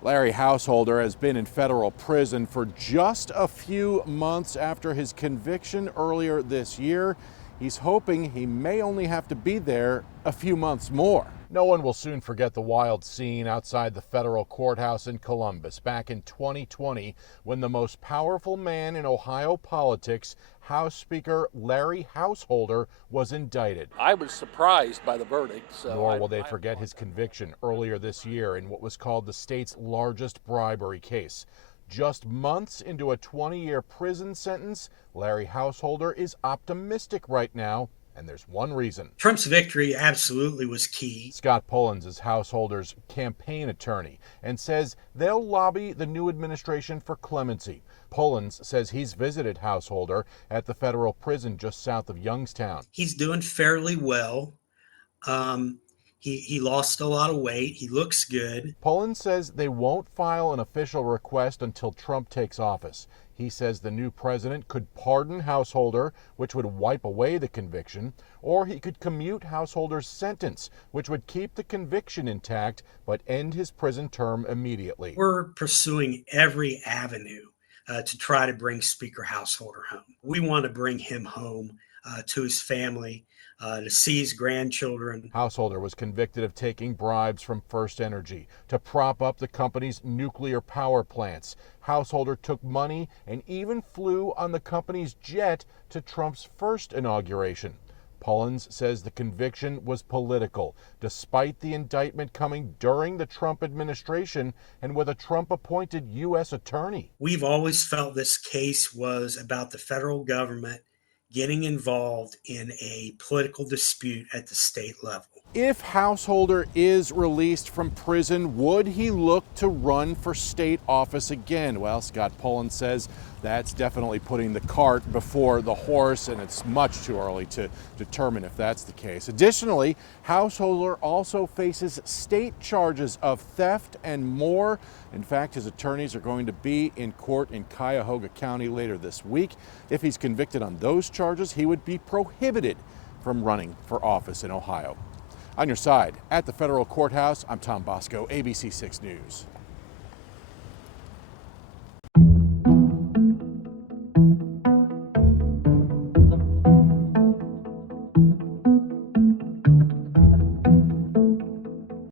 Larry Householder has been in federal prison for just a few months after his conviction earlier this year. He's hoping he may only have to be there a few months more. No one will soon forget the wild scene outside the federal courthouse in Columbus back in 2020 when the most powerful man in Ohio politics, House Speaker Larry Householder, was indicted. I was surprised by the verdict. Nor will they forget his conviction earlier this year in what was called the state's largest bribery case. Just months into a 20-year prison sentence, Larry Householder is optimistic right now, and there's one reason. Trump's victory absolutely was key. Scott Pullins is Householder's campaign attorney and says they'll lobby the new administration for clemency. Pullins says he's visited Householder at the federal prison just south of Youngstown. He's doing fairly well. He lost a lot of weight. He looks good. Pullins says they won't file an official request until Trump takes office. He says the new president could pardon Householder, which would wipe away the conviction, or he could commute Householder's sentence, which would keep the conviction intact but end his prison term immediately. We're pursuing every avenue to try to bring Speaker Householder home. We want to bring him home to his family, to see his grandchildren. Householder was convicted of taking bribes from First Energy to prop up the company's nuclear power plants. Householder took money and even flew on the company's jet to Trump's first inauguration. Pullins says the conviction was political, despite the indictment coming during the Trump administration and with a Trump-appointed U.S. attorney. We've always felt this case was about the federal government getting involved in a political dispute at the state level. If Householder is released from prison, would he look to run for state office again? Well, Scott Pullins says that's definitely putting the cart before the horse, and it's much too early to determine if that's the case. Additionally, Householder also faces state charges of theft and more. In fact, his attorneys are going to be in court in Cuyahoga County later this week. If he's convicted on those charges, he would be prohibited from running for office in Ohio. On your side, at the federal courthouse, I'm Tom Bosco, ABC 6 News.